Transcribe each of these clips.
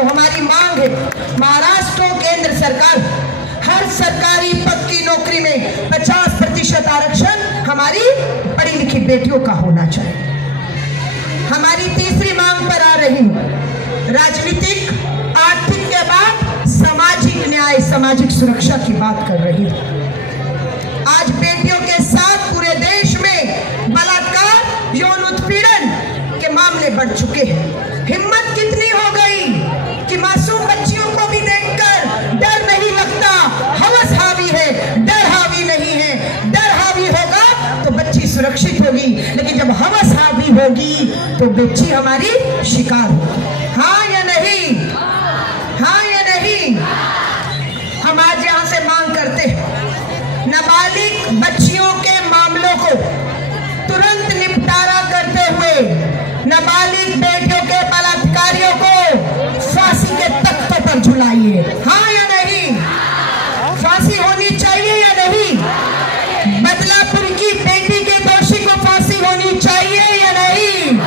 तो हमारी मांग है महाराष्ट्र और केंद्र सरकार हर सरकारी पक्की नौकरी में 50% आरक्षण हमारी पढ़ी लिखी बेटियों का होना चाहिए। हमारी तीसरी मांग पर आ रही हूं, राजनीतिक आर्थिक के बाद सामाजिक न्याय सामाजिक सुरक्षा की बात कर रही हूं। आज बेटियों के साथ पूरे देश में बलात्कार यौन उत्पीड़न के मामले बढ़ चुके हैं। हिम्मत कितनी हो गई कि मासूम बच्चियों को भी देखकर डर नहीं लगता, हवस हावी है, डर हावी नहीं है। डर हावी होगा तो बच्ची सुरक्षित होगी, लेकिन जब हवस हावी होगी तो बच्ची हमारी शिकार होगी। हाँ या नहीं? हाँ या नहीं? हम आज यहां से मांग करते हैं नाबालिग बच्चियों के मामलों को तुरंत निपटारा करते हुए नाबालिग बेटियों के बलात्कारियों को फांसी के तख्ते पर झुलाइए। हाँ या नहीं? फांसी होनी चाहिए या नहीं? बदलापुर की बेटी के दोषी को फांसी होनी चाहिए या नहीं?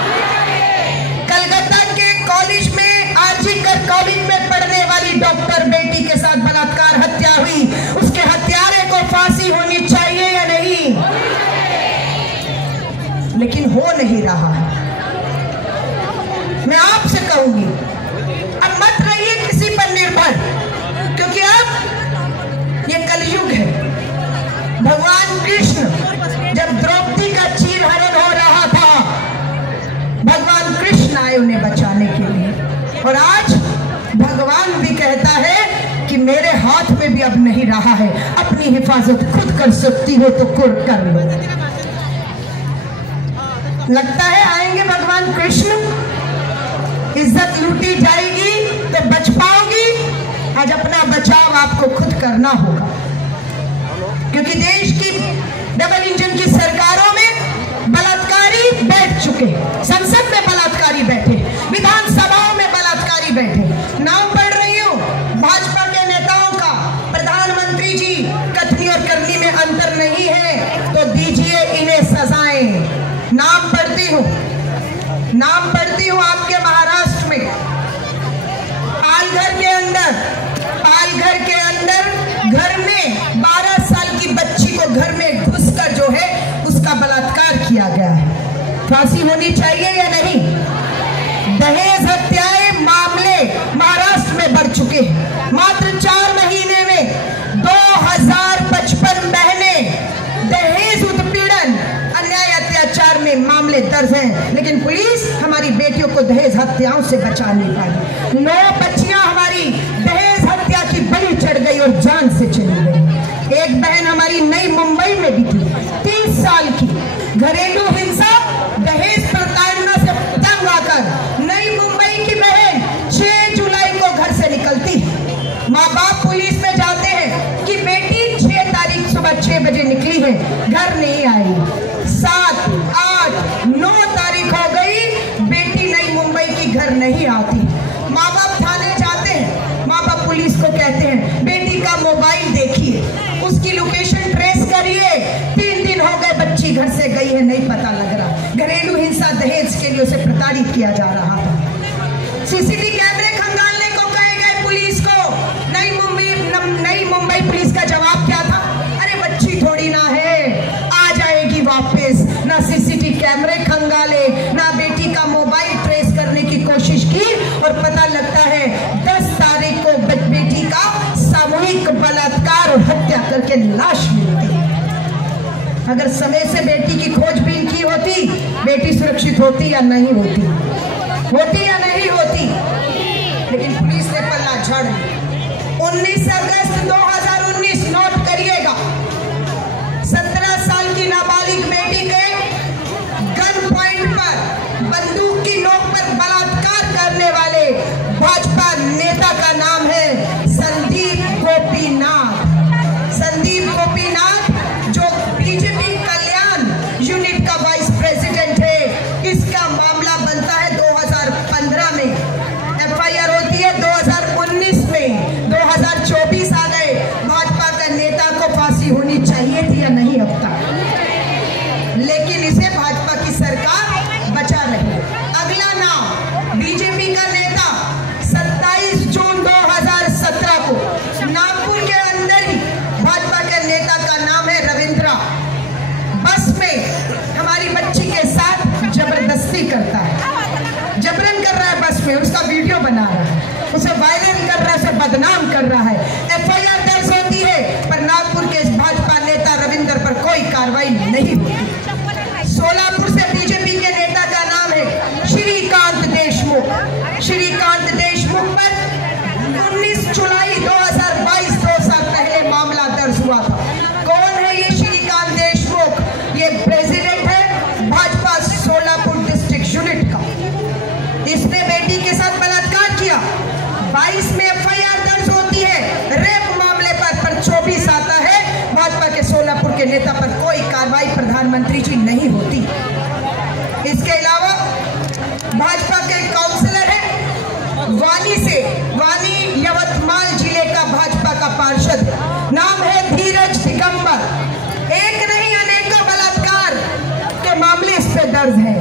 कलकत्ता के कॉलेज में आरजीकर कॉलेज में पढ़ने वाली डॉक्टर बेटी के साथ बलात्कार हत्या हुई, उसके हत्यारे को फांसी होनी चाहिए या नहीं? लेकिन हो नहीं रहा है। मैं आपसे कहूंगी अब मत रहिए किसी पर निर्भर, क्योंकि अब ये कलयुग है। भगवान कृष्ण जब द्रौपदी का चीरहरण हो रहा था, भगवान कृष्ण आए उन्हें बचाने के लिए, और आज भगवान भी कहता है कि मेरे हाथ में भी अब नहीं रहा है, अपनी हिफाजत खुद कर सकती हो तो खुद कर लो। लगता है आएंगे भगवान कृष्ण, इज्जत लूटी जाएगी तो बच पाओगी। आज अपना बचाव आपको खुद करना होगा, क्योंकि देश की डबल इंजन की सरकारों में बलात्कारी बैठ चुके, संसद में बलात्कारी बैठे, विधानसभाओं में बलात्कारी बैठे। नाम पढ़ रही हूँ भाजपा के नेताओं का, प्रधानमंत्री जी कथनी और करनी में अंतर नहीं है तो दीजिए इन्हें सजाएं। नाम पढ़ती हूँ आपके महाराष्ट्र में पालघर के अंदर घर में 12 साल की बच्ची को घर में घुसकर जो है उसका बलात्कार किया गया है। फांसी होनी चाहिए या नहीं? दहेज हत्याएं मामले महाराष्ट्र में बढ़ चुके हैं। मात्र 4 महीने में 2055 बहनें दहेज उत्पीड़न अन्याय अत्याचार में मामले दर्ज हैं, लेकिन पुलिस हमारी बेटियों को दहेज हत्याओं से बचा नहीं पाई। 9 बच्चियां हमारी दहेज हत्या की बलि चढ़ गई और जान से चली गई। एक बहन हमारी नई मुंबई में भी थी, 30 साल की, घरेलू हिंसा दहेज प्रताड़ना से तंग आकर नई मुंबई की बहन 6 जुलाई को घर से निकलती। माँ बाप पुलिस में जाते हैं कि बेटी 6 तारीख सुबह 6 बजे निकली है, घर नहीं आई। 7, 8, 9 तारीख हो गई, बेटी नई मुंबई की घर नहीं आती। माँ बाप थाने जाते हैं, माँ बाप पुलिस को कहते हैं बेटी का मोबाइल देखिए, उसकी लोकेशन ट्रेस करिए। 3 दिन हो गए बच्ची घर से गई है, नहीं पता लग रहा। घरेलू हिंसा दहेज के लिए उसे प्रताड़ित किया जा रहा था। सीसीटीवी कैमरे खंगालने को कहे गए पुलिस को। नई मुंबई पुलिस का जवाब क्या था? अरे बच्ची थोड़ी ना है, आ जाएगी वापस। ना सीसीटीवी कैमरे खंगाले, ना बेटी का मोबाइल ट्रेस करने की कोशिश की, और पता लगता है 10 तारीख को बेटी का सामूहिक बलात्कार और हत्या करके लाश मिलती है। अगर समय से बेटी की खोजबीन की होती, बेटी सुरक्षित होती या नहीं होती? होती या नहीं होती? लेकिन पुलिस ने पल्ला झाड़ दिया। 19 अगस्त 2019 नोट करिएगा, 17 साल की नाबालिग बेटी के गन पॉइंट पर बंदूक की नोक पर बलात्कार करने वाले भाजपा नेता का नाम है संदीप गोपीनाथ। संदीप गोपीनाथ जो बीजेपी कल्याण यूनिट का वाइस प्रेसिडेंट है। इसका मामला बनता है 2015 में, एफआईआर होती है 2019 में, 2024 आ गए। भाजपा का नेता को फांसी होनी चाहिए थी या नहीं अब तक? लेकिन इसे भाजपा की सरकार बचा रही है। अगला नाम बीजेपी का नेता 27 में उसका वीडियो बना रहा है, उसे वायरल कर रहा है, उसे बदनाम कर रहा है। FIR दर्ज होती है पर नागपुर के भाजपा नेता रविंदर पर कोई कार्रवाई नहीं होती। सोलापुर से बीजेपी के नेता का नाम है श्रीकांत देशमुख। श्रीकांत देशमुख पर 19 जुलाई 2022 2 साल पहले मामला दर्ज हुआ था। कौन है ये श्रीकांत देशमुख? ये प्रेसिडेंट है भाजपा सोलापुर डिस्ट्रिक्ट यूनिट का। इसने बेटी के साथ बलात्कार किया। 22 में FIR दर्ज होती है रेप मामले पर 24 आता है। भाजपा के सोलापुर के नेता पर कोई कार्रवाई प्रधानमंत्री जी नहीं होती। इसके अलावा भाजपा के काउंसलर है वानी यवतमाल जिले का भाजपा का पार्षद, नाम है धीरज दिगंबर। एक नहीं अनेकों बलात्कार के मामले इस पे दर्ज है।